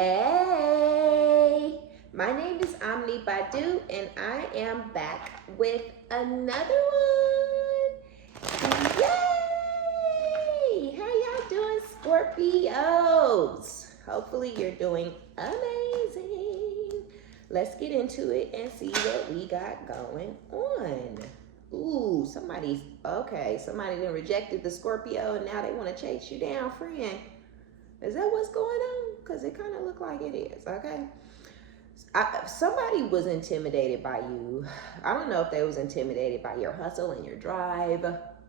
Hey, my name is OmniBadu, and I am back with another one. Yay! How y'all doing, Scorpios? Hopefully you're doing amazing. Let's get into it and see what we got going on. Ooh, somebody done rejected the Scorpio and now they want to chase you down, friend. Is that what's going on? Because it kind of looked like it is, okay? Somebody was intimidated by you. I don't know if they was intimidated by your hustle and your drive.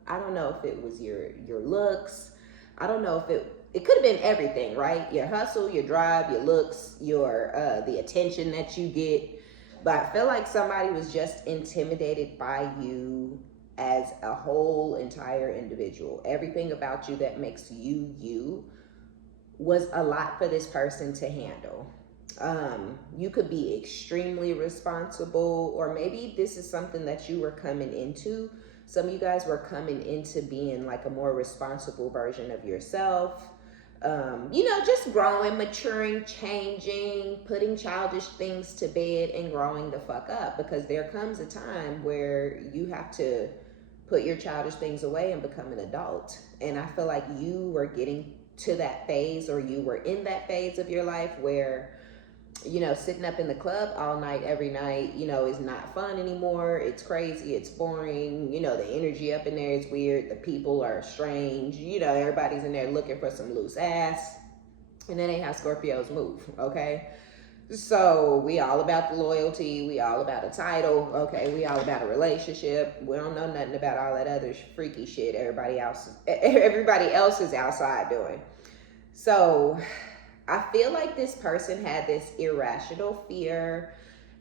I don't know if it was your looks. I don't know if it could have been everything, right? Your hustle, your drive, your looks, your the attention that you get. But I feel like somebody was just intimidated by you as a whole entire individual. Everything about you that makes you you was a lot for this person to handle. You could be extremely responsible, or maybe this is something that you were coming into. Some of you guys were coming into being like a more responsible version of yourself. Just growing, maturing, changing, putting childish things to bed and growing the fuck up, because there comes a time where you have to put your childish things away and become an adult. And I feel like you were getting to that phase, or you were in that phase of your life where, sitting up in the club all night, every night, is not fun anymore. It's crazy. It's boring. The energy up in there is weird. The people are strange. Everybody's in there looking for some loose ass. And that ain't how Scorpios move, okay? So we all about the loyalty. We all about a title, okay? We all about a relationship. We don't know nothing about all that other freaky shit everybody else is outside doing. So I feel like this person had this irrational fear,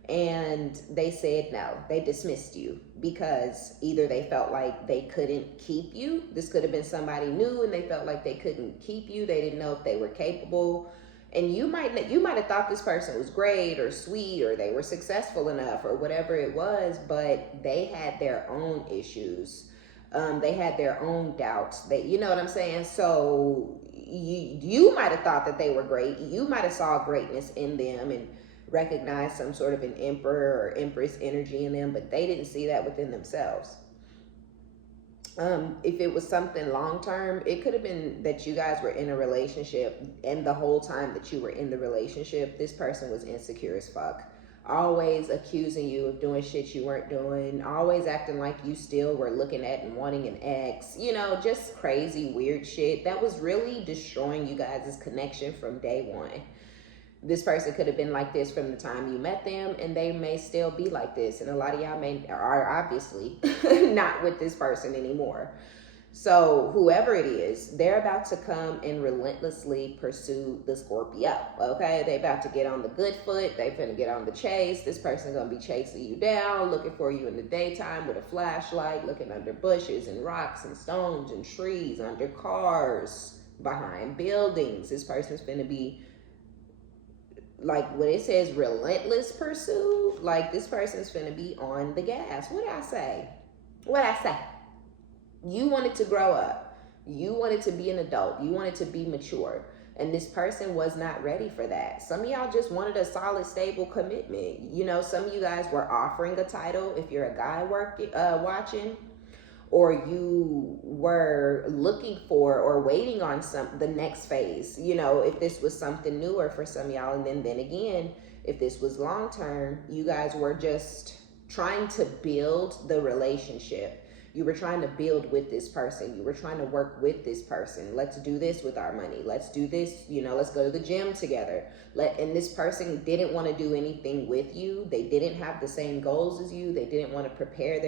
and they said no. They dismissed you because either they felt like they couldn't keep you. This could have been somebody new and they felt like they couldn't keep you. They didn't know if they were capable. And you might have thought this person was great or sweet, or they were successful enough, or whatever it was, but they had their own issues. They had their own doubts. You know what I'm saying? So you might have thought that they were great. You might have saw greatness in them and recognized some sort of an emperor or empress energy in them, but they didn't see that within themselves. If it was something long-term, it could have been that you guys were in a relationship, and the whole time that you were in the relationship, this person was insecure as fuck. Always accusing you of doing shit you weren't doing, always acting like you still were looking at and wanting an ex, just crazy, weird shit that was really destroying you guys' connection from day one. This person could have been like this from the time you met them, and they may still be like this. And a lot of y'all are obviously not with this person anymore. So whoever it is, they're about to come and relentlessly pursue the Scorpio, okay? They about to get on the good foot. They finna get on the chase. This person's gonna be chasing you down, looking for you in the daytime with a flashlight, looking under bushes and rocks and stones and trees, under cars, behind buildings. This person's finna be, like when it says relentless pursuit, like this person's finna be on the gas. What did I say? You wanted to grow up. You wanted to be an adult. You wanted to be mature. And this person was not ready for that. Some of y'all just wanted a solid, stable commitment. Some of you guys were offering a title if you're a guy watching, or you were looking for or waiting on the next phase, if this was something newer for some of y'all. And then again, if this was long-term, you guys were just trying to build the relationship. You were trying to build with this person. You were trying to work with this person. Let's do this with our money. Let's do this, let's go to the gym together. And this person didn't want to do anything with you. They didn't have the same goals as you. They didn't want to prepare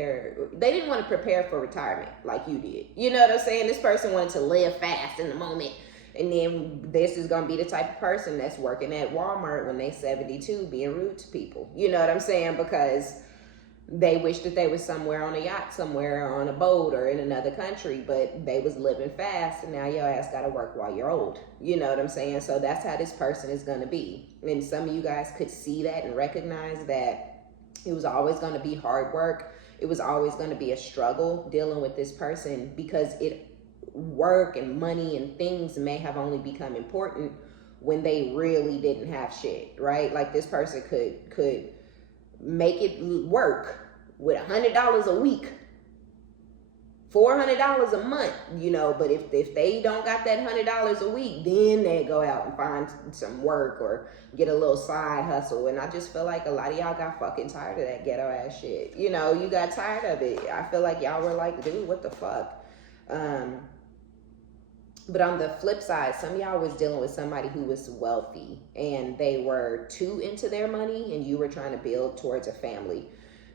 for retirement like you did. You know what I'm saying? This person wanted to live fast in the moment. And then this is going to be the type of person that's working at Walmart when they 72 being rude to people. You know what I'm saying? Because they wish that they was somewhere on a yacht, somewhere on a boat, or in another country, but they was living fast, and now your ass got to work while you're old. You know what I'm saying? So that's how this person is going to be. And some of you guys could see that and recognize that it was always going to be hard work. It was always going to be a struggle dealing with this person, because work and money and things may have only become important when they really didn't have shit, right? Like this person could make it work with $100 a week, $400 a month, you know, but if they don't got that $100 a week, then they go out and find some work or get a little side hustle. And I just feel like a lot of y'all got fucking tired of that ghetto ass shit. You know, you got tired of it. I feel like y'all were like, dude, what the fuck? But on the flip side, some of y'all was dealing with somebody who was wealthy and they were too into their money, and you were trying to build towards a family.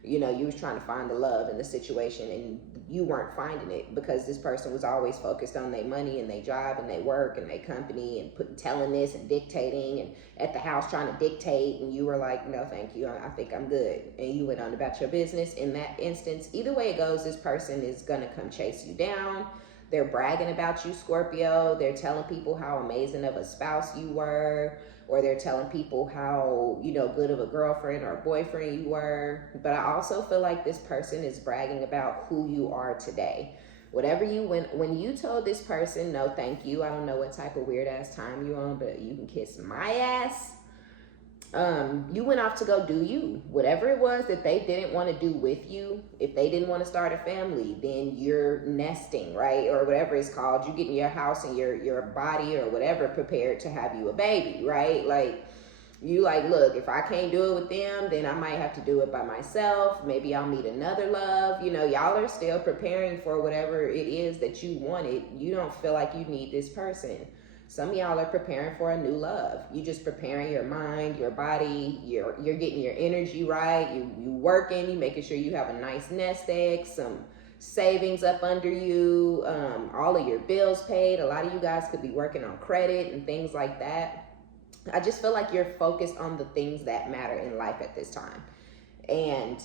You know, you was trying to find the love in the situation, and you weren't finding it because this person was always focused on their money and their job and their work and their company and telling this and dictating, and at the house trying to dictate, and you were like, no, thank you, I think I'm good. And you went on about your business. In that instance, either way it goes, this person is going to come chase you down. They're bragging about you, Scorpio. They're telling people how amazing of a spouse you were, or they're telling people how, you know, good of a girlfriend or boyfriend you were. But I also feel like this person is bragging about who you are today. Whatever you, when you told this person, no, thank you, I don't know what type of weird ass time you on, but you can kiss my ass. You went off to go do you. Whatever it was that they didn't want to do with you, if they didn't want to start a family, then you're nesting, right? Or whatever it's called. You get in your house and your body or whatever prepared to have you a baby, right? Like, you like, look, if I can't do it with them, then I might have to do it by myself. Maybe I'll meet another love. You know, y'all are still preparing for whatever it is that you wanted. You don't feel like you need this person. Some of y'all are preparing for a new love. You just preparing your mind, your body, you're getting your energy right. You working, you making sure you have a nice nest egg, some savings up under you, all of your bills paid. A lot of you guys could be working on credit and things like that. I just feel like you're focused on the things that matter in life at this time. And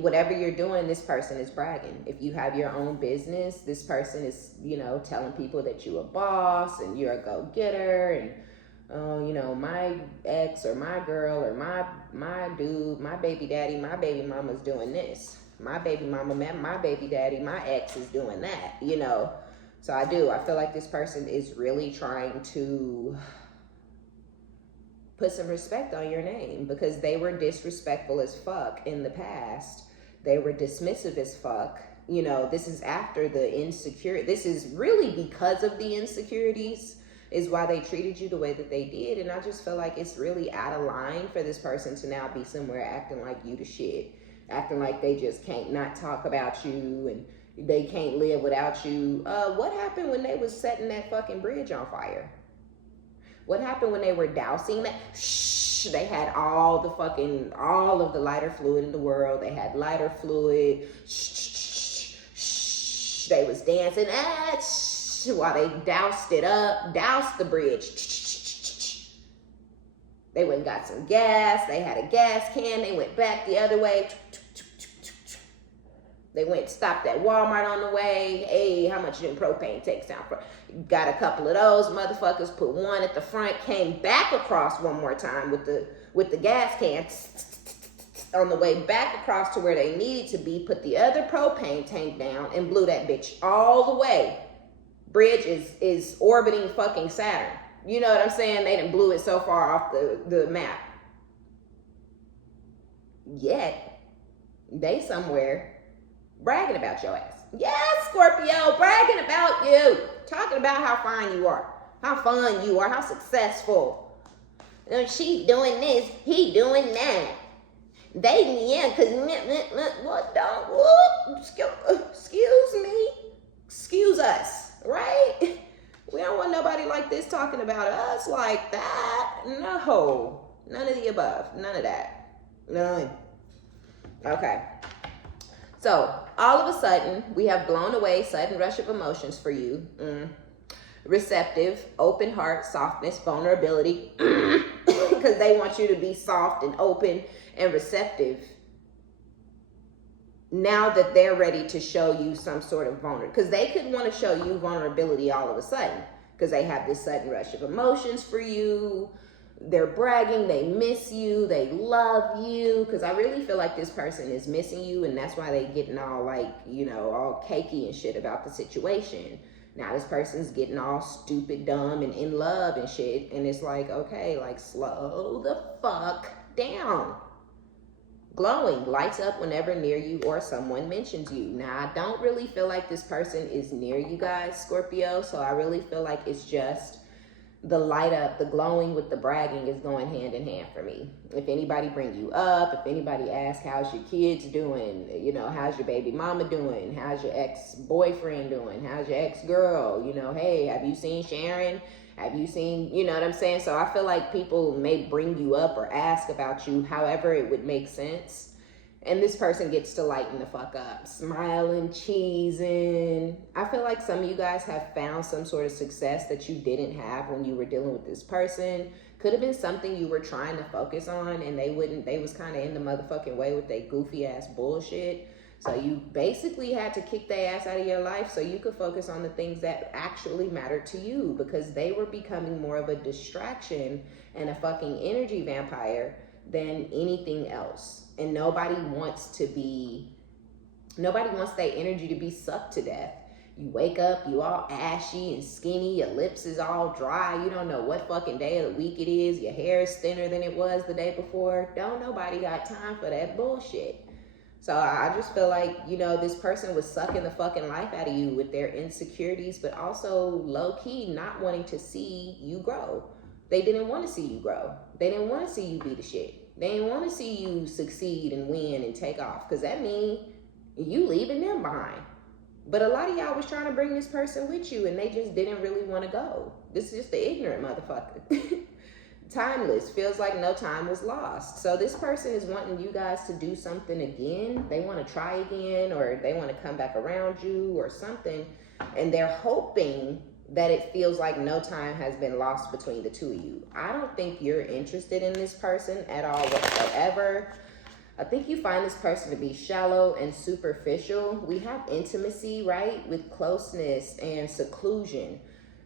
whatever you're doing, this person is bragging. If you have your own business, this person is, you know, telling people that you're a boss and you're a go-getter, and you know, my ex or my girl or my dude, my baby daddy, my baby mama's doing this. My baby mama met my baby daddy, my ex is doing that, you know. So I feel like this person is really trying to put some respect on your name, because they were disrespectful as fuck in the past. They were dismissive as fuck. You know, this is after the insecurity. This is really because of the insecurities is why they treated you the way that they did. And I just feel like it's really out of line for this person to now be somewhere acting like you the shit, acting like they just can't not talk about you and they can't live without you. What happened when they was setting that fucking bridge on fire? What happened when they were dousing that? Shh, they had all of the lighter fluid in the world. They had lighter fluid. Shh, shh, shh. They was dancing while they doused it up, doused the bridge. They went and got some gas. They had a gas can. They went back the other way. They went and stopped at Walmart on the way. Hey, how much did propane take down for? Got a couple of those motherfuckers, put one at the front, came back across one more time with the gas can on the way back across to where they needed to be, put the other propane tank down and blew that bitch all the way. Bridge is orbiting fucking Saturn. You know what I'm saying? They done blew it so far off the map. Yet, they somewhere bragging about your ass. Yes, Scorpio, bragging about you. Talking about how fine you are, how fun you are, how successful. She's doing this, he doing that. They, yeah, because, what, don't, excuse me, excuse us, right? We don't want nobody like this talking about us like that. No, none of the above, none of that, none. Okay. So, all of a sudden, we have blown away, sudden rush of emotions for you. Receptive, open heart, softness, vulnerability. Because they want you to be soft and open and receptive. Now that they're ready to show you some sort of vulnerability. Because they could want to show you vulnerability all of a sudden. Because they have this sudden rush of emotions for you. They're bragging, they miss you, they love you, because I really feel like this person is missing you, and that's why they getting all like, you know, all cakey and shit about the situation. Now this person's getting all stupid, dumb, and in love and shit. And it's like, okay, like slow the fuck down. Glowing, lights up whenever near you or someone mentions you. Now, I don't really feel like this person is near you guys, Scorpio. So I really feel like it's just the light up, the glowing with the bragging is going hand in hand for me. If anybody bring you up, if anybody asks, how's your kids doing? You know, how's your baby mama doing? How's your ex-boyfriend doing? How's your ex-girl? You know, hey, have you seen Sharon? Have you seen, you know what I'm saying? So I feel like people may bring you up or ask about you, however it would make sense. And this person gets to lighten the fuck up, smiling, cheesing. I feel like some of you guys have found some sort of success that you didn't have when you were dealing with this person. Could have been something you were trying to focus on and they was kind of in the motherfucking way with their goofy ass bullshit. So you basically had to kick their ass out of your life so you could focus on the things that actually mattered to you, because they were becoming more of a distraction and a fucking energy vampire than anything else. And nobody wants their energy to be sucked to death. You wake up, you all ashy and skinny, your lips is all dry, you don't know what fucking day of the week it is, your hair is thinner than it was the day before. Don't nobody got time for that bullshit. So I just feel like, you know, this person was sucking the fucking life out of you with their insecurities, but also low-key not wanting to see you grow. They didn't want to see you grow. They didn't want to see you be the shit. They didn't want to see you succeed and win and take off, because that means you leaving them behind. But a lot of y'all was trying to bring this person with you and they just didn't really want to go. This is just the ignorant motherfucker. Timeless, feels like no time was lost. So this person is wanting you guys to do something again. They want to try again, or they want to come back around you or something. And they're hoping that it feels like no time has been lost between the two of you. I don't think you're interested in this person at all whatsoever. I think you find this person to be shallow and superficial. We have intimacy, right? With closeness and seclusion.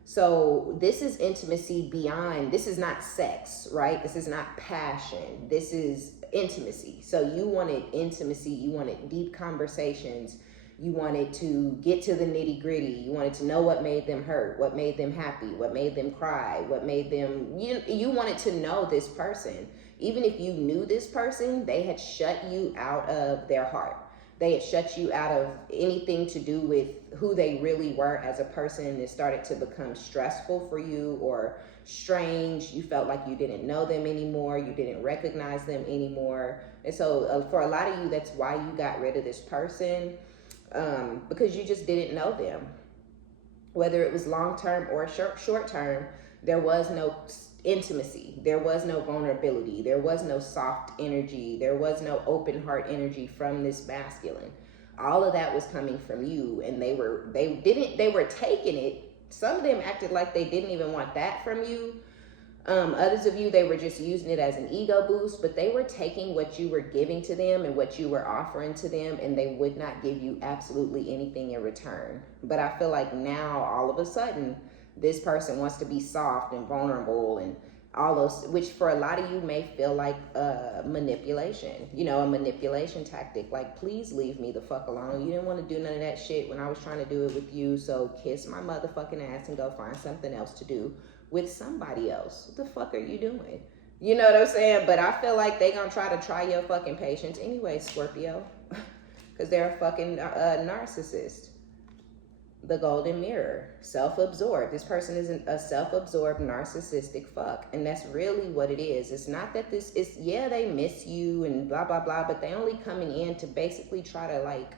So this is intimacy beyond, this is not sex, right? This is not passion. This is intimacy. So you wanted intimacy. You wanted deep conversations. You wanted to get to the nitty gritty. You wanted to know what made them hurt, what made them happy, what made them cry, what made them, you wanted to know this person. Even if you knew this person, they had shut you out of their heart. They had shut you out of anything to do with who they really were as a person. It started to become stressful for you or strange. You felt like you didn't know them anymore. You didn't recognize them anymore. And so for a lot of you, that's why you got rid of this person, because you just didn't know them. Whether it was long-term or short-term, there was no intimacy. There was no vulnerability. There was no soft energy. There was no open heart energy from this masculine. All of that was coming from you, and they were taking it. Some of them acted like they didn't even want that from you. Others of you, they were just using it as an ego boost, but they were taking what you were giving to them and what you were offering to them, and they would not give you absolutely anything in return. But I feel like now, all of a sudden, this person wants to be soft and vulnerable and all those, which for a lot of you may feel like manipulation, you know, a manipulation tactic. Like, please leave me the fuck alone. You didn't want to do none of that shit when I was trying to do it with you. So kiss my motherfucking ass and go find something else to do with somebody else. What the fuck are you doing? You know what I'm saying? But I feel like they gonna try your fucking patience anyway, Scorpio, because they're a fucking narcissist. The golden mirror, self-absorbed. This person is a self-absorbed narcissistic fuck, and that's really what it is. It's not that this is, yeah, they miss you and blah blah blah, but they only coming in to basically try to like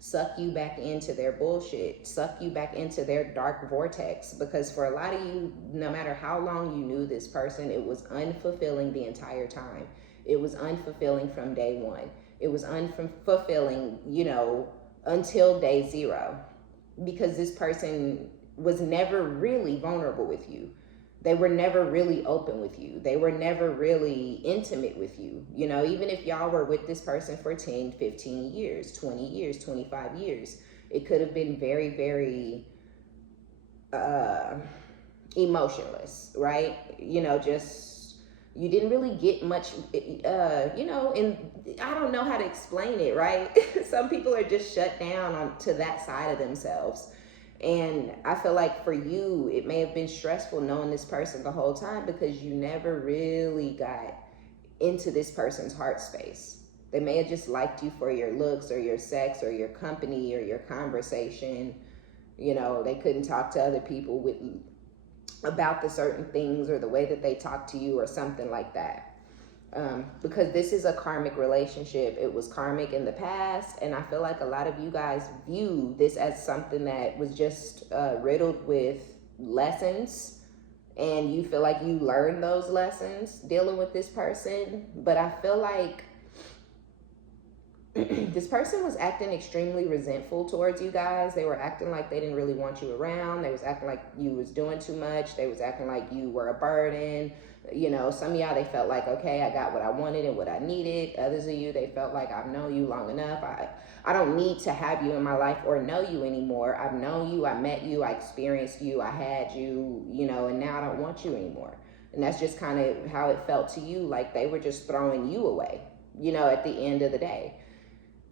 suck you back into their bullshit, suck you back into their dark vortex. Because for a lot of you, no matter how long you knew this person, it was unfulfilling the entire time. It was unfulfilling from day one. It was unfulfilling, you know, until day zero. Because this person was never really vulnerable with you. They were never really open with you. They were never really intimate with you. You know, even if y'all were with this person for 10, 15 years, 20 years, 25 years, it could have been very, very emotionless, right? You know, just, you didn't really get much, you know, and I don't know how to explain it, right? Some people are just shut down to that side of themselves. And I feel like for you, it may have been stressful knowing this person the whole time because you never really got into this person's heart space. They may have just liked you for your looks or your sex or your company or your conversation. You know, they couldn't talk to other people about the certain things or the way that they talk to you or something like that. Because this is a karmic relationship. It was karmic in the past, and I feel like a lot of you guys view this as something that was just riddled with lessons, and you feel like you learned those lessons dealing with this person. But I feel like this person was acting extremely resentful towards you guys. They were acting like they didn't really want you around. They was acting like you was doing too much. They was acting like you were a burden. You know, some of y'all, they felt like, okay, I got what I wanted and what I needed. Others of you, they felt like, I've known you long enough. I don't need to have you in my life or know you anymore. I've known you, I met you, I experienced you, I had you, you know, and now I don't want you anymore. And that's just kind of how it felt to you, like they were just throwing you away, you know, at the end of the day.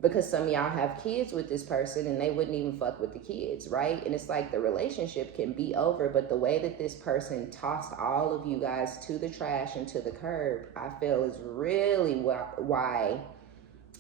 Because some of y'all have kids with this person and they wouldn't even fuck with the kids, right? And it's like the relationship can be over, but the way that this person tossed all of you guys to the trash and to the curb, I feel is really why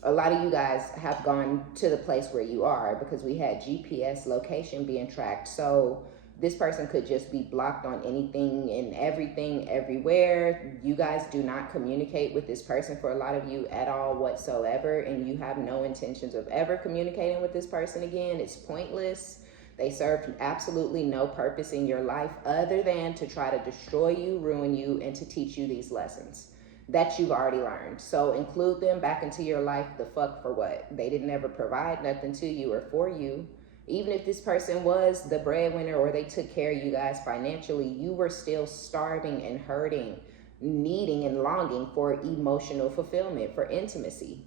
a lot of you guys have gone to the place where you are, because we had GPS location being tracked. So this person could just be blocked on anything and everything everywhere. You guys do not communicate with this person for a lot of you at all whatsoever, and you have no intentions of ever communicating with this person again. It's pointless. They serve absolutely no purpose in your life other than to try to destroy you, ruin you, and to teach you these lessons that you've already learned. So include them back into your life. The fuck for what? They didn't ever provide nothing to you or for you. Even if this person was the breadwinner or they took care of you guys financially, you were still starving and hurting, needing and longing for emotional fulfillment, for intimacy.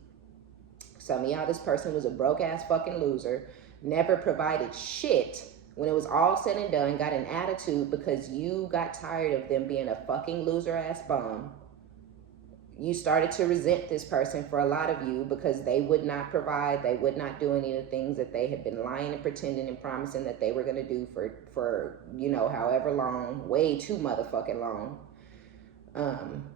Some of y'all, this person was a broke ass fucking loser, never provided shit. When it was all said and done, got an attitude because you got tired of them being a fucking loser ass bum. You started to resent this person for a lot of you because they would not provide, they would not do any of the things that they had been lying and pretending and promising that they were going to do for you know, however long, way too motherfucking long.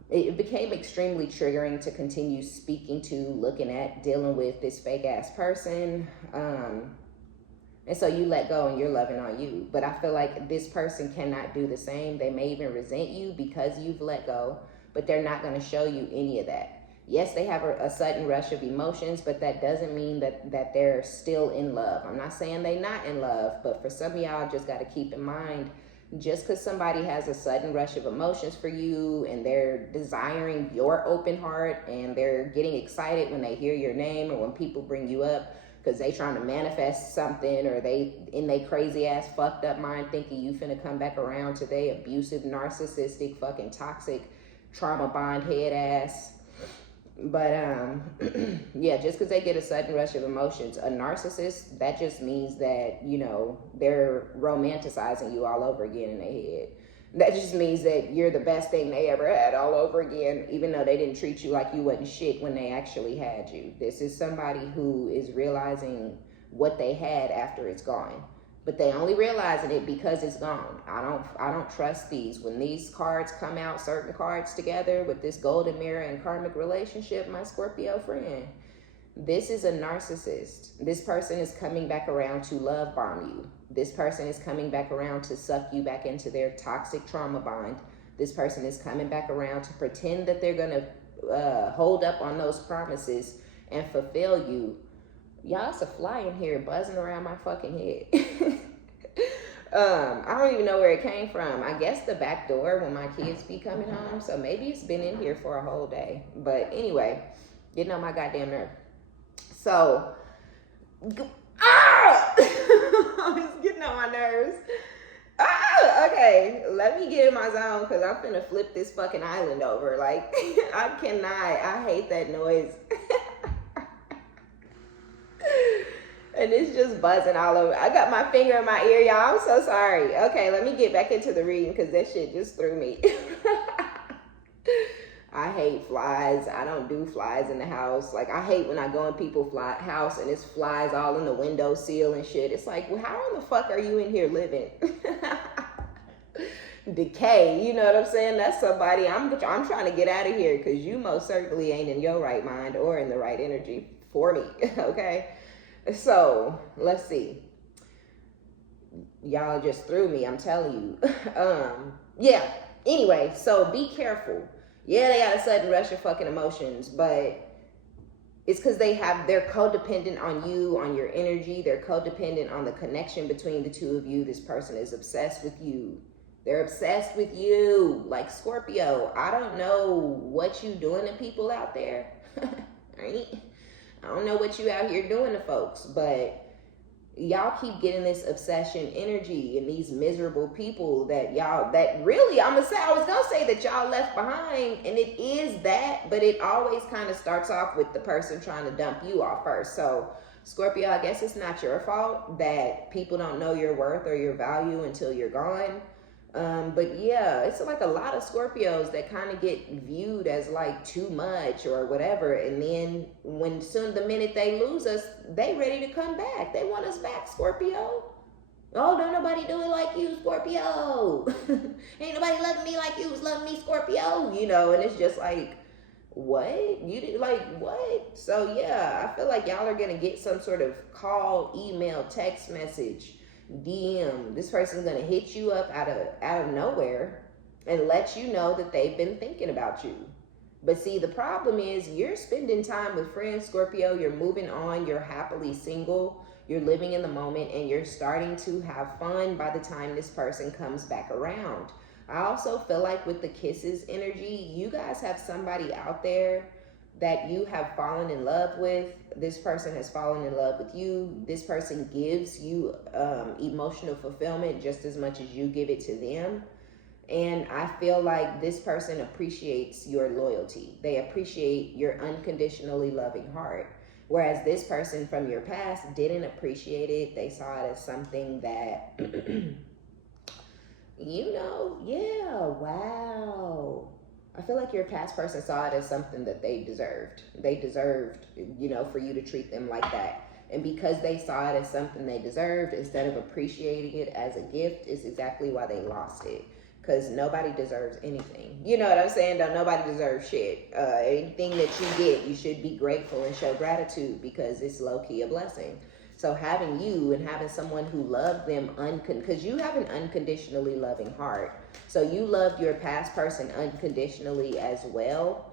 It became extremely triggering to continue speaking to, looking at, dealing with this fake ass person. And so you let go and you're loving on you. But I feel like this person cannot do the same. They may even resent you because you've let go, but they're not going to show you any of that. Yes, they have a sudden rush of emotions, but that doesn't mean that they're still in love. I'm not saying they're not in love, but for some of y'all, just got to keep in mind, just because somebody has a sudden rush of emotions for you and they're desiring your open heart and they're getting excited when they hear your name or when people bring you up because they trying to manifest something, or they in they crazy ass fucked up mind thinking you finna come back around to they abusive, narcissistic, fucking toxic, trauma bond head ass. But yeah, just because they get a sudden rush of emotions, a narcissist, that just means that, you know, they're romanticizing you all over again in their head. That just means that you're the best thing they ever had all over again, even though they didn't treat you like you wasn't shit when they actually had you. This is somebody who is realizing what they had after it's gone. But they only realizing it because it's gone. I don't trust these. When these cards come out, certain cards together with this golden mirror and karmic relationship, my Scorpio friend, this is a narcissist. This person is coming back around to love bomb you. This person is coming back around to suck you back into their toxic trauma bond. This person is coming back around to pretend that they're going to hold up on those promises and fulfill you. Y'all, it's a fly in here buzzing around my fucking head. I don't even know where it came from. I guess the back door when my kids be coming home. So maybe it's been in here for a whole day. But anyway, getting on my goddamn nerve. So, it's getting on my nerves. Okay, let me get in my zone because I'm finna flip this fucking island over. Like, I cannot. I hate that noise. And it's just buzzing all over. I got my finger in my ear, y'all. I'm so sorry. Okay, let me get back into the reading because that shit just threw me. I hate flies. I don't do flies in the house. Like, I hate when I go in people's house and it's flies all in the windowsill and shit. It's like, well, how in the fuck are you in here living? Decay, you know what I'm saying? That's somebody I'm trying to get out of here, because you most certainly ain't in your right mind or in the right energy for me. Okay, so let's see. Y'all just threw me, I'm telling you. Yeah, anyway, so be careful. Yeah, they got a sudden rush of fucking emotions, but it's because they're codependent on you, on your energy. They're codependent on the connection between the two of you. This person is obsessed with you. They're obsessed with you. Like, Scorpio, I don't know what you doing to people out there. Right? I don't know what you out here doing to folks, but y'all keep getting this obsession energy and these miserable people that really, I was gonna say that y'all left behind, and it is that, but it always kind of starts off with the person trying to dump you off first. So Scorpio, I guess it's not your fault that people don't know your worth or your value until you're gone. But yeah, it's like a lot of Scorpios that kind of get viewed as like too much or whatever. And then the minute they lose us, they ready to come back. They want us back, Scorpio. Oh, don't nobody do it like you, Scorpio. Ain't nobody loving me like you was loving me, Scorpio. You know, and it's just like, what? You did, like, what? So yeah, I feel like y'all are going to get some sort of call, email, text message, DM. This person's gonna hit you up out of nowhere and let you know that they've been thinking about you. But see, the problem is you're spending time with friends, Scorpio. You're moving on. You're happily single. You're living in the moment, and you're starting to have fun by the time this person comes back around. I also feel like with the kisses energy, you guys have somebody out there that you have fallen in love with. This person has fallen in love with you. This person gives you emotional fulfillment just as much as you give it to them. And I feel like this person appreciates your loyalty. They appreciate your unconditionally loving heart. Whereas this person from your past didn't appreciate it. They saw it as something that, you know, yeah, wow. I feel like your past person saw it as something that they deserved. They deserved, you know, for you to treat them like that. And because they saw it as something they deserved, instead of appreciating it as a gift, is exactly why they lost it. Because nobody deserves anything. You know what I'm saying? Nobody deserves shit. Anything that you get, you should be grateful and show gratitude, because it's low-key a blessing. So having you and having someone who loved them because you have an unconditionally loving heart. So you loved your past person unconditionally as well.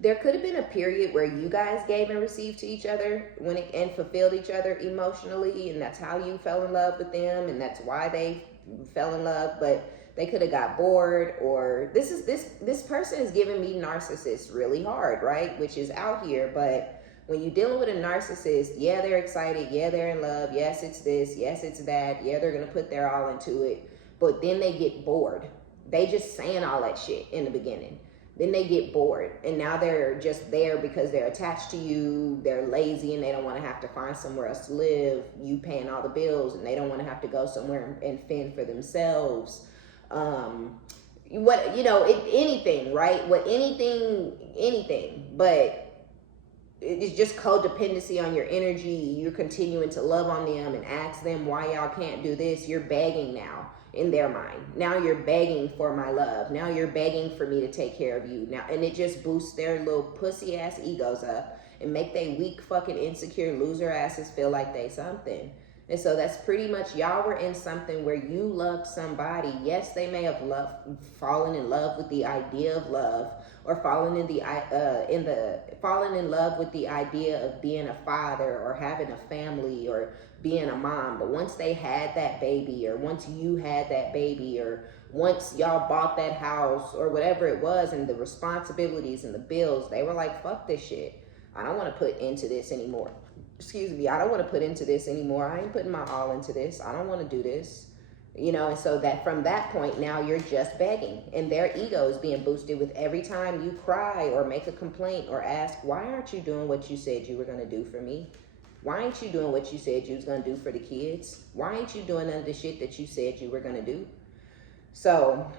There could have been a period where you guys gave and received to each other and fulfilled each other emotionally, and that's how you fell in love with them, and that's why they fell in love. But they could have got bored, or this person is giving me narcissist really hard, right? Which is out here. But when you're dealing with a narcissist, yeah, they're excited, yeah, they're in love, yes, it's this, yes, it's that, yeah, they're gonna put their all into it, but then they get bored. They just saying all that shit in the beginning. Then they get bored, and now they're just there because they're attached to you. They're lazy and they don't want to have to find somewhere else to live. You paying all the bills, and they don't want to have to go somewhere and fend for themselves. Anything, right? Anything, but it's just codependency on your energy. You're continuing to love on them and ask them why y'all can't do this. You're begging now in their mind. Now you're begging for my love. Now you're begging for me to take care of you. Now, and it just boosts their little pussy ass egos up and make they weak fucking insecure loser asses feel like they something. And so that's pretty much, y'all were in something where you loved somebody. Yes, they may have fallen in love with the idea of love, or fallen in love with the idea of being a father or having a family or being a mom. But once they had that baby, or once you had that baby, or once y'all bought that house or whatever it was, and the responsibilities and the bills, they were like, fuck this shit. I don't want to put into this anymore. I don't want to put into this anymore. I ain't putting my all into this. I don't want to do this. And so that from that point, now you're just begging, and their ego is being boosted with every time you cry or make a complaint or ask, why aren't you doing what you said you were going to do for me? Why ain't you doing what you said you was going to do for the kids? Why ain't you doing none of the shit that you said you were going to do? So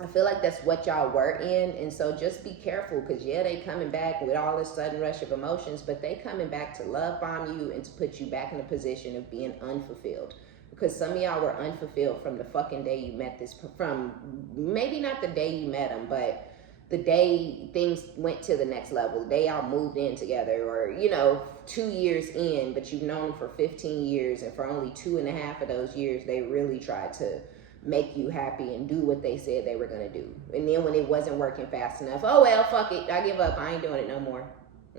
I feel like that's what y'all were in. And so just be careful, because yeah, they coming back with all this sudden rush of emotions, but they coming back to love bomb you and to put you back in a position of being unfulfilled. Because some of y'all were unfulfilled from the fucking day you met this, from maybe not the day you met them, but the day things went to the next level, the day y'all moved in together, or, you know, 2 years in, but you've known them for 15 years, and for only 2.5 of those years, they really tried to make you happy and do what they said they were going to do. And then when it wasn't working fast enough, oh well, fuck it, I give up, I ain't doing it no more.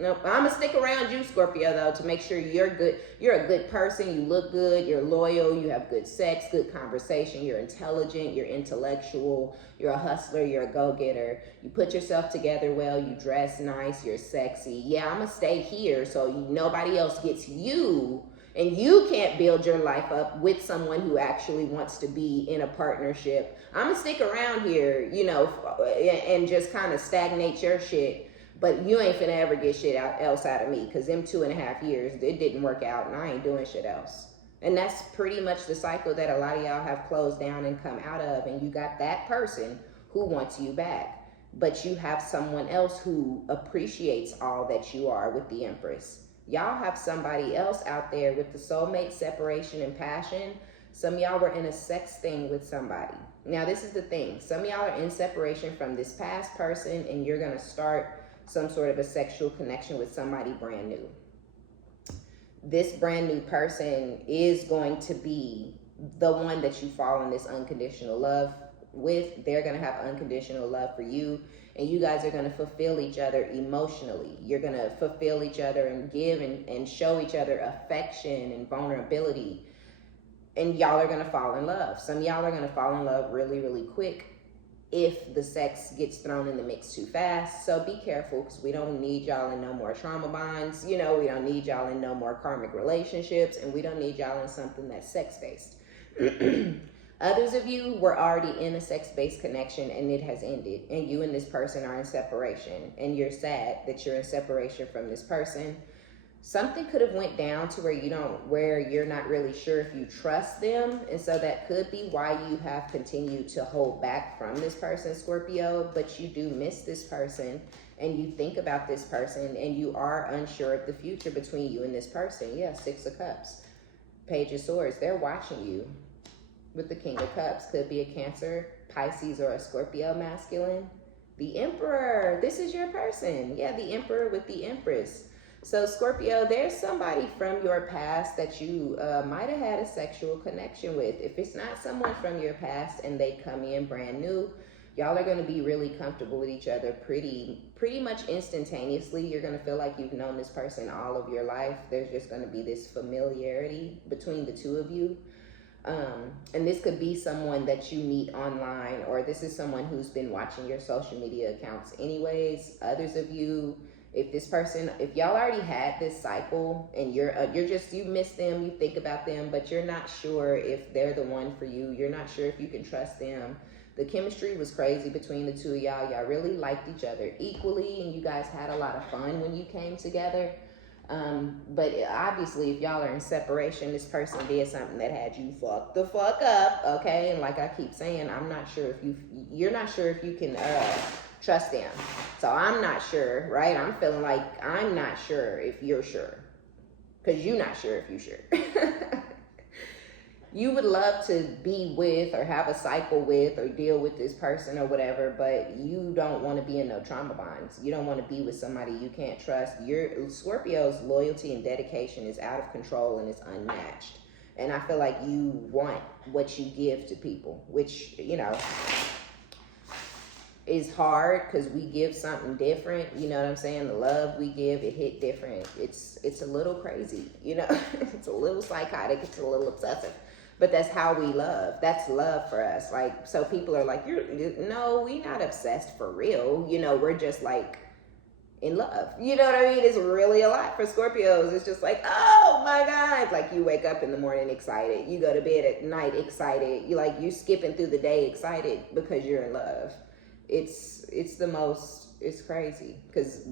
Nope, I'm gonna stick around you, Scorpio, though, to make sure you're good. You're a good person, you look good, you're loyal, you have good sex, good conversation, you're intelligent, you're intellectual, you're a hustler, you're a go-getter, you put yourself together well, you dress nice, you're sexy. Yeah, I'm gonna stay here so nobody else gets you, and you can't build your life up with someone who actually wants to be in a partnership. I'm gonna stick around here, you know, and just kind of stagnate your shit. But you ain't finna ever get shit else out of me, because them 2.5 years, it didn't work out, and I ain't doing shit else. And that's pretty much the cycle that a lot of y'all have closed down and come out of. And you got that person who wants you back, but you have someone else who appreciates all that you are with the Empress. Y'all have somebody else out there with the soulmate, separation, and passion. Some of y'all were in a sex thing with somebody. Now, this is the thing. Some of y'all are in separation from this past person, and you're going to start some sort of a sexual connection with somebody brand new. This brand new person is going to be the one that you fall in this unconditional love with. They're going to have unconditional love for you, and you guys are going to fulfill each other emotionally. You're going to fulfill each other and give and show each other affection and vulnerability, and y'all are going to fall in love. Some of y'all are going to fall in love really, really quick if the sex gets thrown in the mix too fast. So be careful, because we don't need y'all in no more trauma bonds. You know, we don't need y'all in no more karmic relationships, and we don't need y'all in something that's sex-based. Others of you were already in a sex-based connection, and it has ended, and you and this person are in separation, and you're sad that you're in separation from this person. Something could have went down to where you're not really sure if you trust them. And so that could be why you have continued to hold back from this person, Scorpio. But you do miss this person, and you think about this person, and you are unsure of the future between you and this person. Yeah, 6 of Cups, Page of Swords. They're watching you with the King of Cups. Could be a Cancer, Pisces, or a Scorpio masculine. The Emperor. This is your person. Yeah, the Emperor with the Empress. So Scorpio, there's somebody from your past that you might have had a sexual connection with. If it's not someone from your past and they come in brand new, y'all are going to be really comfortable with each other pretty much instantaneously. You're going to feel like you've known this person all of your life. There's just going to be this familiarity between the two of you. And this could be someone that you meet online, or this is someone who's been watching your social media accounts anyways. Others of you, if y'all already had this cycle and you miss them, you think about them, but you're not sure if they're the one for you. You're not sure if you can trust them. The chemistry was crazy between the two of y'all. Y'all really liked each other equally, and you guys had a lot of fun when you came together. But obviously, if y'all are in separation, this person did something that had you fucked the fuck up, okay? And like I keep saying, you're not sure if you can trust them. So I'm not sure, right? I'm feeling like I'm not sure if you're sure, because you're not sure if you're sure. You would love to be with or have a cycle with or deal with this person or whatever, but you don't want to be in no trauma bonds. You don't want to be with somebody you can't trust. Scorpio's loyalty and dedication is out of control and it's unmatched. And I feel like you want what you give to people, which, is hard, because we give something different. You know what I'm saying? The love we give, it hit different. It's a little crazy, it's a little psychotic, it's a little obsessive, but that's how we love. That's love for us. Like, so people are like, no, we not obsessed for real. We're just like in love. You know what I mean? It's really a lot for Scorpios. It's just like, oh my God. Like, you wake up in the morning excited. You go to bed at night excited. You skipping through the day excited because you're in love. It's crazy, because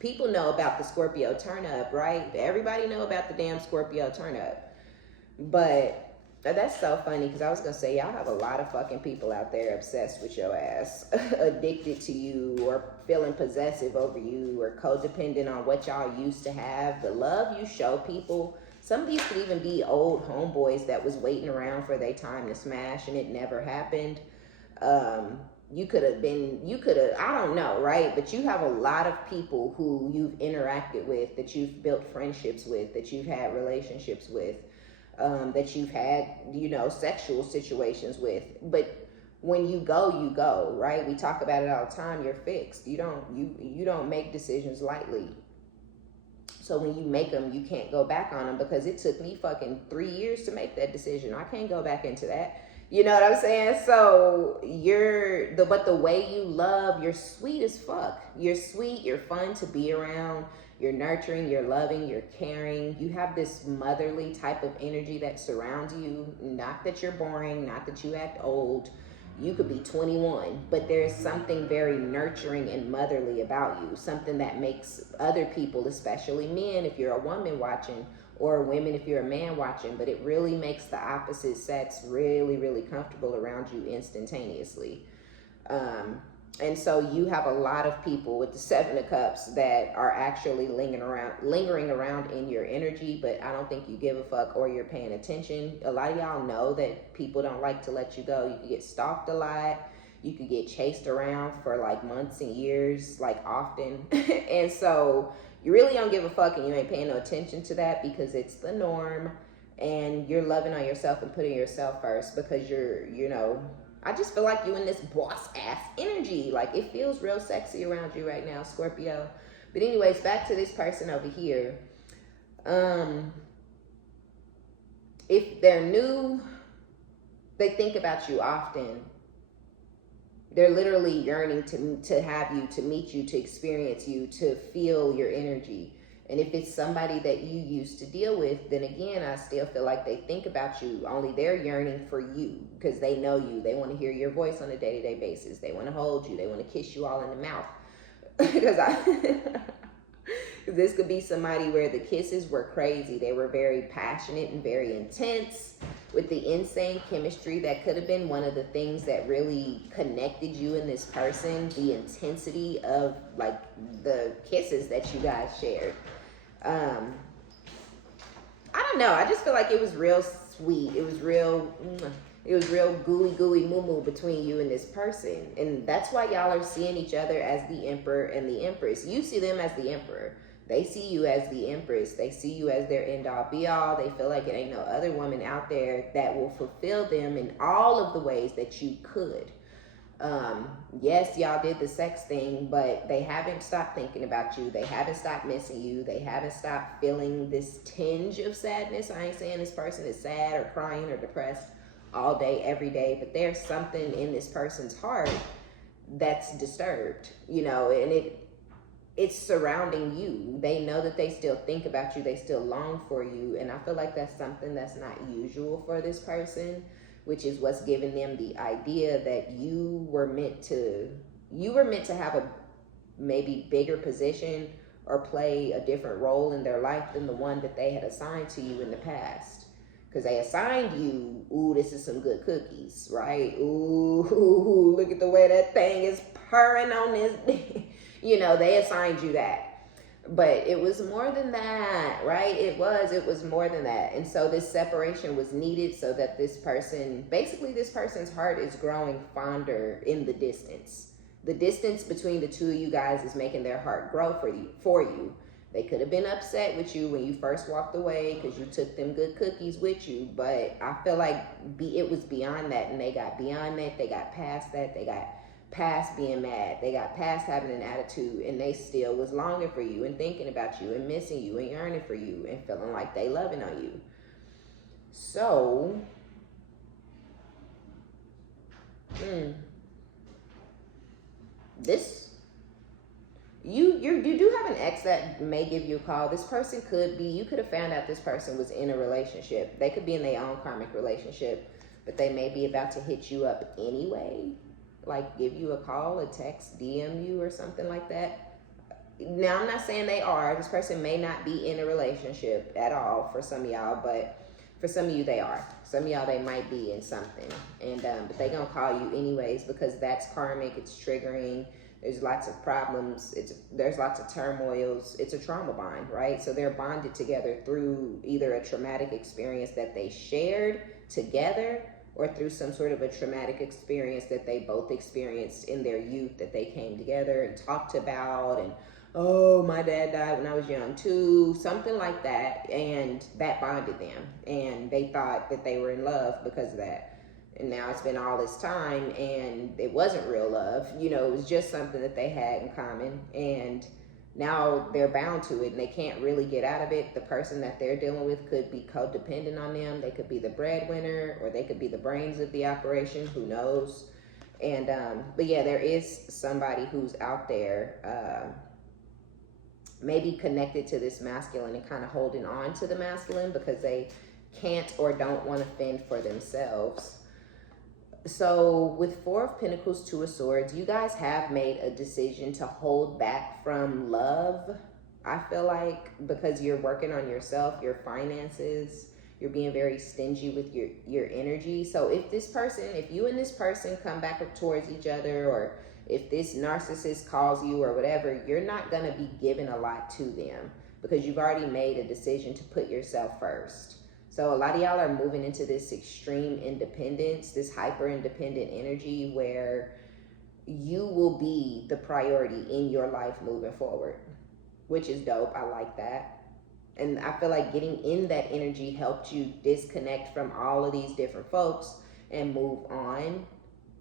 people know about the Scorpio turn up, right? Everybody know about the damn Scorpio turn up. But That's so funny, because I was gonna say y'all have a lot of fucking people out there obsessed with your ass, addicted to you, or feeling possessive over you, or codependent on what y'all used to have. The love you show people. Some of these could even be old homeboys that was waiting around for their time to smash and it never happened. You could have, I don't know, right? But you have a lot of people who you've interacted with, that you've built friendships with, that you've had relationships with, that you've had, you know, sexual situations with. But when you go, right? We talk about it all the time. You're fixed. You don't make decisions lightly. So when you make them, you can't go back on them, because it took me fucking 3 years to make that decision. I can't go back into that. You know what I'm saying? So but the way you love, you're sweet as fuck. You're sweet, you're fun to be around, you're nurturing, you're loving, you're caring. You have this motherly type of energy that surrounds you. Not that you're boring, not that you act old. You could be 21, but there's something very nurturing and motherly about you. Something that makes other people, especially men, if you're a woman watching, or women if you're a man watching, but it really makes the opposite sex really, really comfortable around you instantaneously. And so you have a lot of people with the 7 of Cups that are actually lingering around in your energy, but I don't think you give a fuck or you're paying attention. A lot of y'all know that people don't like to let you go. You could get stalked a lot. You could get chased around for like months and years, like often. And so you really don't give a fuck, and you ain't paying no attention to that, because it's the norm, and you're loving on yourself and putting yourself first, because I just feel like you in this boss ass energy. Like, it feels real sexy around you right now, Scorpio. But anyways, back to this person over here. If they're new, they think about you often. They're literally yearning to have you, to meet you, to experience you, to feel your energy. And if it's somebody that you used to deal with, then again, I still feel like they think about you. Only they're yearning for you, because they know you. They want to hear your voice on a day-to-day basis. They want to hold you. They want to kiss you all in the mouth. Because this could be somebody where the kisses were crazy. They were very passionate and very intense, with the insane chemistry. That could have been one of the things that really connected you and this person, the intensity of like the kisses that you guys shared. I don't know, I just feel like it was real sweet. It was real gooey moo between you and this person. And that's why y'all are seeing each other as the Emperor and the Empress. You see them as the Emperor. They see you as the Empress. They see you as their end all be all. They feel like it ain't no other woman out there that will fulfill them in all of the ways that you could. Yes, y'all did the sex thing, but they haven't stopped thinking about you. They haven't stopped missing you. They haven't stopped feeling this tinge of sadness. I ain't saying this person is sad or crying or depressed all day, every day, but there's something in this person's heart that's disturbed, and it's surrounding you. They know that they still think about you. They still long for you. And I feel like that's something that's not usual for this person, which is what's giving them the idea that you were meant to have a maybe bigger position or play a different role in their life than the one that they had assigned to you in the past. Because they assigned you, ooh, this is some good cookies, right? Ooh, look at the way that thing is purring on this. They assigned you that. But it was more than that, right? It was more than that. And so this separation was needed so that this person's heart is growing fonder in the distance. The distance between the two of you guys is making their heart grow for you. They could have been upset with you when you first walked away because you took them good cookies with you. But I feel like it was beyond that, and they got beyond that. They got past that. They got past being mad. They got past having an attitude, and they still was longing for you and thinking about you and missing you and yearning for you and feeling like they loving on you. So, you do have an ex that may give you a call. This person you could have found out this person was in a relationship. They could be in their own karmic relationship, but they may be about to hit you up anyway. Like give you a call, a text, DM you or something like that. Now, I'm not saying they are. This person may not be in a relationship at all for some of y'all, but For some of you, they are. Some of y'all, they might be in something. And but they gonna call you anyways because that's karmic. It's triggering. There's lots of problems. There's lots of turmoils. It's a trauma bond, right? So they're bonded together through either a traumatic experience that they shared together or through some sort of a traumatic experience that they both experienced in their youth that they came together and talked about. And, oh, my dad died when I was young too, something like that. And that bonded them. And they thought that they were in love because of that. And now it's been all this time and it wasn't real love. You know, it was just something that they had in common. And now they're bound to it and they can't really get out of it. The person that they're dealing with could be codependent on them. They could be the breadwinner or they could be the brains of the operation. Who knows? And, but yeah, there is somebody who's out there, maybe connected to this masculine and kind of holding on to the masculine because they can't or don't want to fend for themselves. So with Four of Pentacles, Two of Swords, you guys have made a decision to hold back from love. I feel like because you're working on yourself, your finances, you're being very stingy with your energy. So if this person, if you and this person come back up towards each other, or if this narcissist calls you or whatever, you're not going to be giving a lot to them because you've already made a decision to put yourself first. So a lot of y'all are moving into this extreme independence, this hyper independent energy where you will be the priority in your life moving forward, which is dope. I like that. And I feel like getting in that energy helped you disconnect from all of these different folks and move on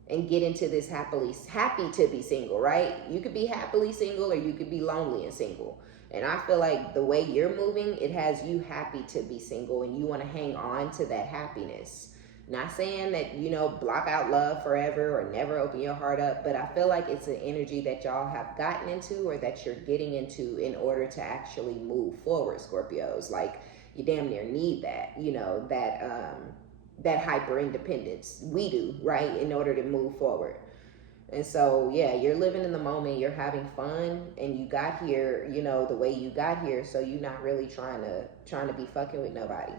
and get into this happy to be single, right? You could be happily single or you could be lonely and single. And I feel like the way you're moving, it has you happy to be single and you want to hang on to that happiness. Not saying that, you know, block out love forever or never open your heart up, but I feel like it's an energy that y'all have gotten into or that you're getting into in order to actually move forward, Scorpios. Like, you damn near need that, you know, that hyper independence. We do, right, in order to move forward. And so, yeah, you're living in the moment, you're having fun, and you got here, you know, the way you got here, so you're not really trying to be fucking with nobody.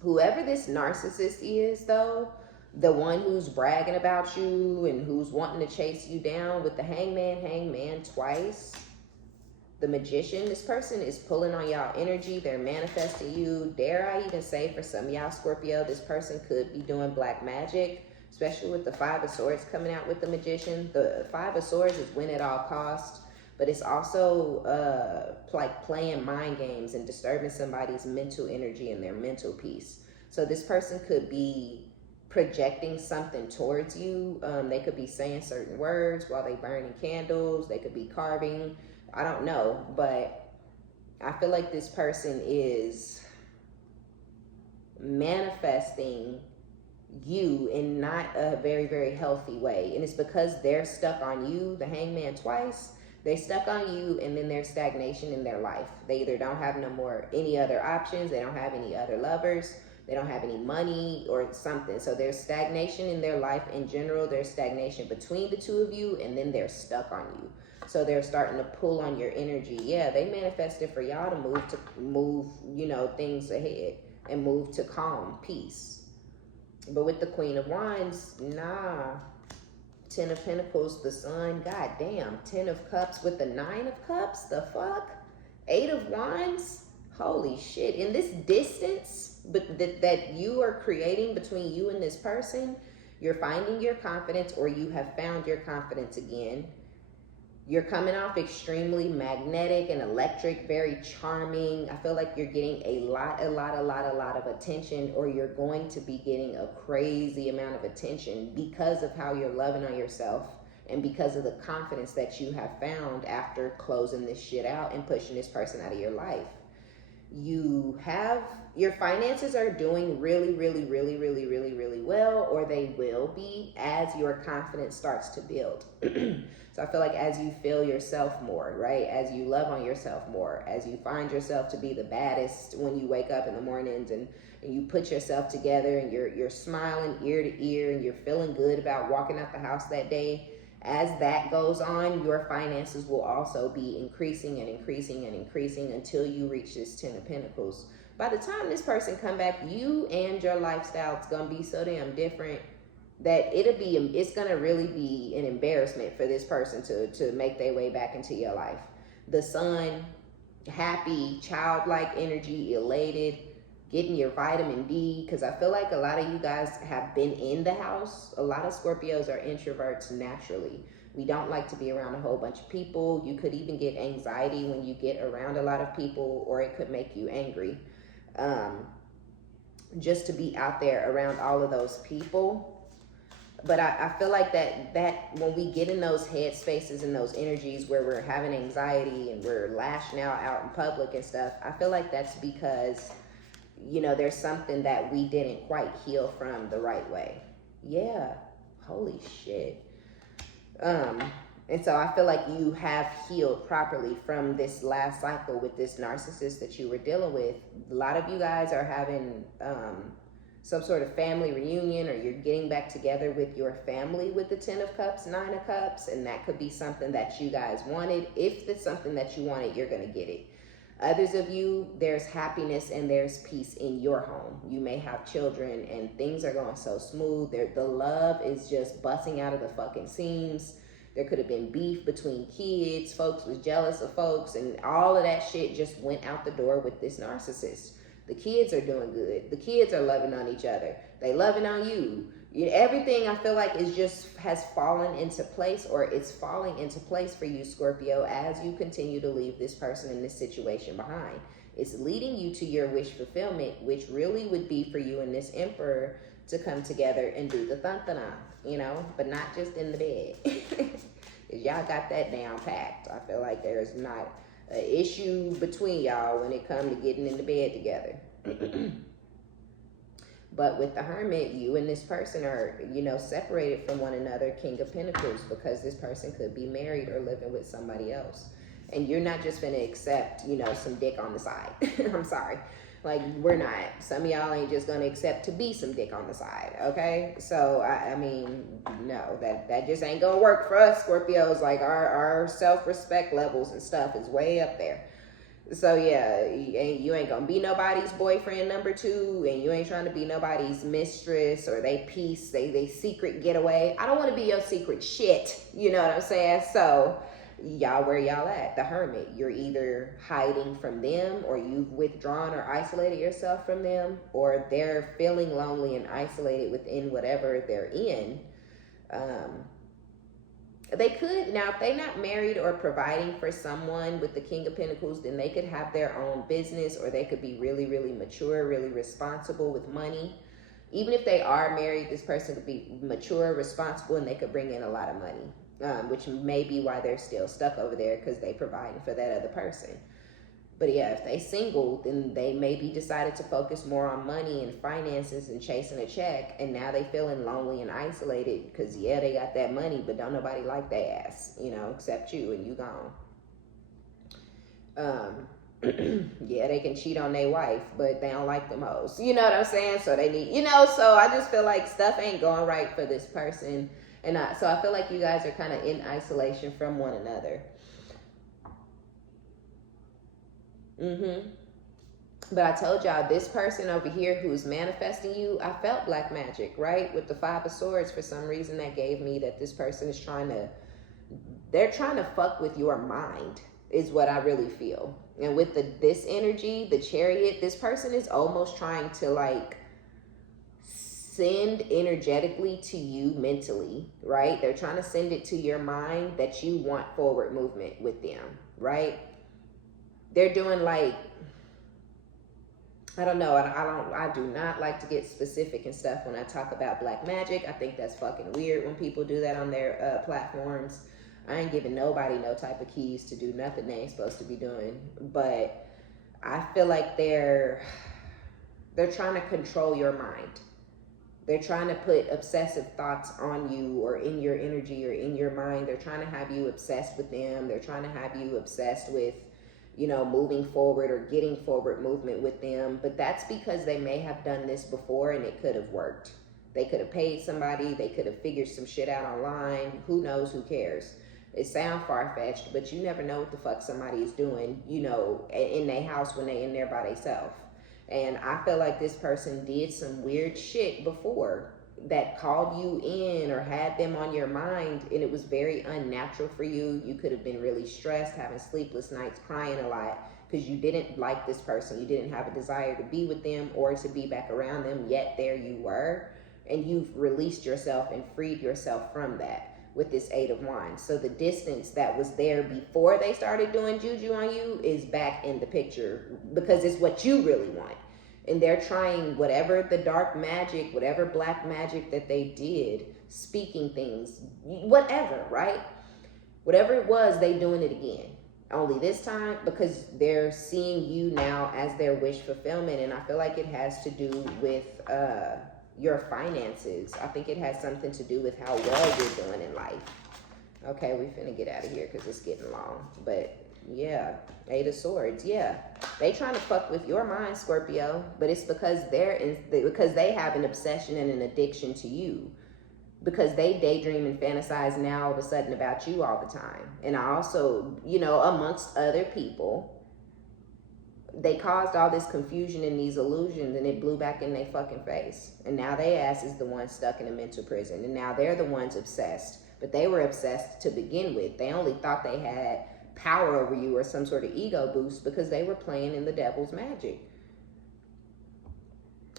Whoever this narcissist is, though, the one who's bragging about you and who's wanting to chase you down with the hangman twice, the magician, this person is pulling on y'all energy, they're manifesting you. Dare I even say, for some of y'all Scorpio, this person could be doing black magic, especially with the Five of Swords coming out with the magician. The Five of Swords is win at all costs, but it's also like playing mind games and disturbing somebody's mental energy and their mental peace. So this person could be projecting something towards you. They could be saying certain words while they burning candles. They could be carving. I don't know, but I feel like this person is manifesting you in not a very, very healthy way. And it's because they're stuck on you, the hangman twice. They stuck on you, and then there's stagnation in their life. They either don't have any other options, they don't have any other lovers, they don't have any money or something. So there's stagnation in their life in general. There's stagnation between the two of you, and then they're stuck on you. So they're starting to pull on your energy. Yeah, they manifested for y'all to move, you know, things ahead and move to calm, peace. But with the Queen of Wands, nah. 10 of Pentacles, the Sun, god damn. 10 of Cups with the 9 of Cups, the fuck? 8 of Wands, holy shit. In this distance but that you are creating between you and this person, you're finding your confidence, or you have found your confidence again. You're coming off extremely magnetic and electric, very charming. I feel like you're getting a lot of attention, or you're going to be getting a crazy amount of attention because of how you're loving on yourself and because of the confidence that you have found after closing this shit out and pushing this person out of your life. Your finances are doing really well, or they will be as your confidence starts to build. So I feel like as you feel yourself more, right? As you love on yourself more, as you find yourself to be the baddest when you wake up in the mornings, and you put yourself together, and you're smiling ear to ear, and you're feeling good about walking out the house that day. As that goes on, your finances will also be increasing and increasing and increasing until you reach this 10 of Pentacles. by the time this person come back, you and your lifestyle is gonna be so damn different that it's gonna really be an embarrassment for this person to make their way back into your life. The sun, happy, childlike energy, elated, getting your vitamin D, because I feel like a lot of you guys have been in the house. A lot of Scorpios are introverts naturally. We don't like to be around a whole bunch of people. You could even get anxiety when you get around a lot of people, or it could make you angry. Just to be out there around all of those people. But I feel like that when we get in those head spaces and those energies where we're having anxiety and we're lashing out in public and stuff, I feel like that's because, you know, there's something that we didn't quite heal from the right way. Yeah, holy shit. And so I feel like you have healed properly from this last cycle with this narcissist that you were dealing with. A lot of you guys are having some sort of family reunion, or you're getting back together with your family with the 10 of Cups, 9 of Cups, and that could be something that you guys wanted. If it's something that you wanted, you're going to get it. Others of you, there's happiness and there's peace in your home. You may have children and things are going so smooth. The love is just busting out of the fucking seams. There could have been beef between kids. Folks was jealous of folks, and all of that shit just went out the door with this narcissist. The kids are doing good. The kids are loving on each other. They loving on you. Everything I feel like is just has fallen into place, or it's falling into place for you, Scorpio, as you continue to leave this person in this situation behind. It's leading you to your wish fulfillment, which really would be for you and this Emperor to come together and do the thantana, you know, but not just in the bed. Y'all got that down packed. I feel like there's not an issue between y'all when it comes to getting in the bed together. But with the Hermit, you and this person are, you know, separated from one another, King of Pentacles, because this person could be married or living with somebody else. And you're not just going to accept, you know, some dick on the side. I'm sorry. Like, we're not. Some of y'all ain't just going to accept to be some dick on the side, okay? So, I mean, no, that just ain't going to work for us, Scorpios. Like, our self-respect levels and stuff is way up there. So, yeah, you ain't going to be nobody's boyfriend number 2, and you ain't trying to be nobody's mistress or they piece, they secret getaway. I don't want to be your secret shit, you know what I'm saying? So, y'all, where y'all at? The Hermit. You're either hiding from them, or you've withdrawn or isolated yourself from them, or they're feeling lonely and isolated within whatever they're in. They could, now if they're not married or providing for someone with the King of Pentacles, then they could have their own business, or they could be really, really mature, really responsible with money. Even if they are married, this person could be mature, responsible, and they could bring in a lot of money. Which may be why they're still stuck over there, because they providing for that other person. But yeah, if they single, then they maybe decided to focus more on money and finances and chasing a check, and now they feeling lonely and isolated because, yeah, they got that money, but don't nobody like their ass, you know, except you, and you gone. Yeah, they can cheat on their wife, but they don't like them hoes. You know what I'm saying? So they need, you know, so I just feel like stuff ain't going right for this person. And so I feel like you guys are kind of in isolation from one another. But I told y'all, this person over here who's manifesting you, I felt black magic, right? With the 5 of Swords, for some reason that gave me that this person is they're trying to fuck with your mind, is what I really feel. And with this energy, the Chariot, this person is almost trying to like send energetically to you mentally, right? They're trying to send it to your mind that you want forward movement with them, right? They're doing like, I don't know, I do not like to get specific and stuff when I talk about black magic. I think that's fucking weird when people do that on their platforms. I ain't giving nobody no type of keys to do nothing they ain't supposed to be doing. But I feel like they're trying to control your mind. They're trying to put obsessive thoughts on you, or in your energy, or in your mind. They're trying to have you obsessed with them. They're trying to have you obsessed with, you know, moving forward or getting forward movement with them. But that's because they may have done this before and it could have worked. They could have paid somebody. They could have figured some shit out online. Who knows? Who cares? It sounds far-fetched, but you never know what the fuck somebody is doing, you know, in their house when they in there by themselves. And I feel like this person did some weird shit before that called you in or had them on your mind, and it was very unnatural for you. You could have been really stressed, having sleepless nights, crying a lot because you didn't like this person. You didn't have a desire to be with them or to be back around them, yet there you were. And you've released yourself and freed yourself from that with this Eight of Wands. So the distance that was there before they started doing juju on you is back in the picture because it's what you really want. And they're trying whatever the dark magic, whatever black magic that they did, speaking things, whatever, right? Whatever it was, they doing it again. Only this time because they're seeing you now as their wish fulfillment. And I feel like it has to do with your finances. I think it has something to do with how well you're doing in life. Okay, we finna get out of here because it's getting long. But yeah, Eight of Swords. Yeah, they trying to fuck with your mind, Scorpio, but it's because because they have an obsession and an addiction to you, because they daydream and fantasize now all of a sudden about you all the time. And I also, you know, amongst other people, they caused all this confusion and these illusions, and it blew back in their fucking face. And now they ass is the one stuck in a mental prison, and now they're the ones obsessed. But they were obsessed to begin with. They only thought they had power over you or some sort of ego boost because they were playing in the devil's magic.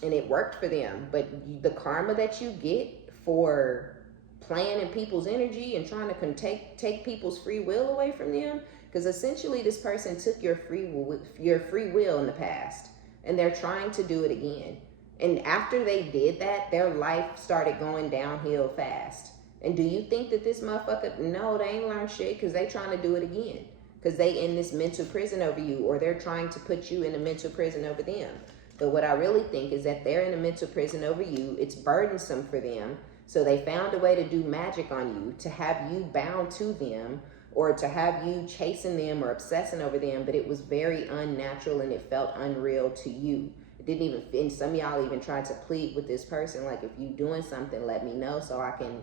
And it worked for them. But the karma that you get for playing in people's energy and trying to take people's free will away from them, because essentially this person took your free will in the past, and they're trying to do it again. And after they did that, their life started going downhill fast. And do you think that this motherfucker, no, they ain't learned shit because they trying to do it again. Because they in this mental prison over you, or they're trying to put you in a mental prison over them. But what I really think is that they're in a mental prison over you. It's burdensome for them. So they found a way to do magic on you, to have you bound to them, or to have you chasing them or obsessing over them. But it was very unnatural and it felt unreal to you. It didn't even fit. And some of y'all even tried to plead with this person, like, if you doing something, let me know so I can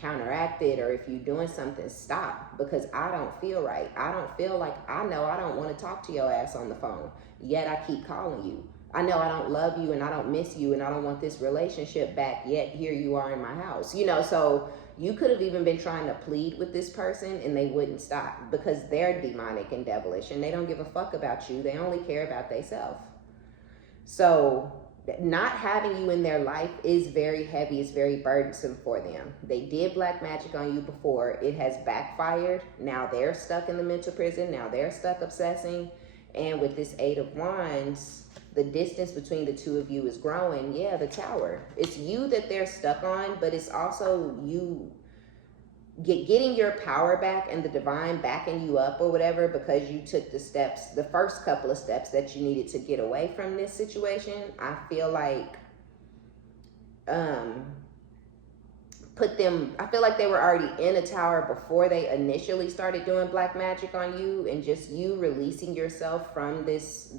counteract it, or if you're doing something, stop, because I don't feel right. I don't feel like, I know I don't want to talk to your ass on the phone, yet I keep calling you. I know I don't love you and I don't miss you and I don't want this relationship back, yet here you are in my house, you know. So you could have even been trying to plead with this person and they wouldn't stop because they're demonic and devilish and they don't give a fuck about you. They only care about themselves. So not having you in their life is very heavy. It's very burdensome for them. They did black magic on you before. It has backfired. Now they're stuck in the mental prison. Now they're stuck obsessing. And with this Eight of Wands, the distance between the two of you is growing. Yeah, the Tower. It's you that they're stuck on, but it's also you getting your power back and the divine backing you up or whatever, because you took the steps, the first couple of steps that you needed to get away from this situation. I feel like I feel like they were already in a tower before they initially started doing black magic on you, and just you releasing yourself from this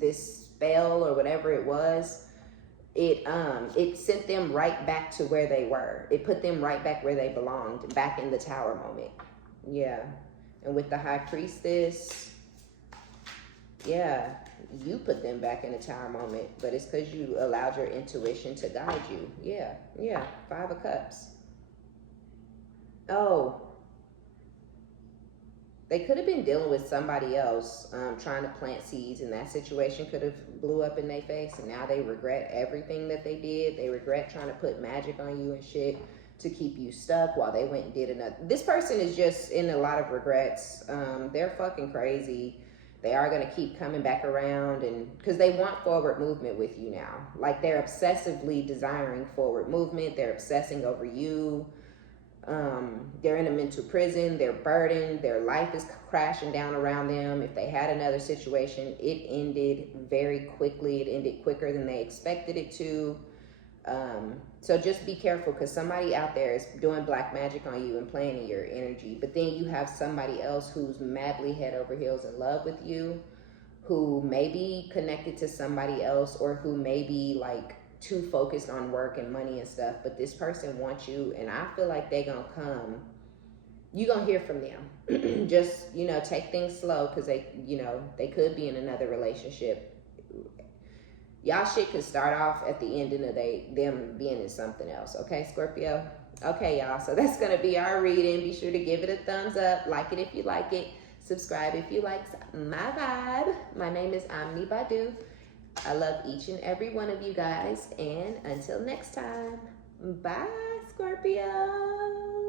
spell or whatever it was. It sent them right back to where they were. It put them right back where they belonged, back in the Tower moment. Yeah. And with the High Priestess, yeah, you put them back in the Tower moment, but it's because you allowed your intuition to guide you. Yeah. Five of Cups. Oh, they could have been dealing with somebody else, trying to plant seeds, and that situation could have blew up in their face, and now they regret everything that they did. They regret trying to put magic on you and shit to keep you stuck while they went and did another. This person is just in a lot of regrets. They're fucking crazy. They are going to keep coming back around, and because they want forward movement with you now. Like, they're obsessively desiring forward movement. They're obsessing over you. They're in a mental prison. They're burdened. Their life is crashing down around them. If they had another situation, it ended very quickly. It ended quicker than they expected it to. So just be careful, because somebody out there is doing black magic on you and playing in your energy. But then you have somebody else who's madly head over heels in love with you, who may be connected to somebody else, or who may be like too focused on work and money and stuff. But this person wants you, and I feel like they're gonna come. You're gonna hear from them. Just, you know, take things slow, because they, you know, they could be in another relationship. y'all shit could start off at the end of the day, them being in something else. Okay, Scorpio? Okay, y'all. So that's going to be our reading. Be sure to give it a thumbs up. Like it if you like it. Subscribe if you like my vibe. My name is OmniBadu. I love each and every one of you guys. And until next time, bye, Scorpio.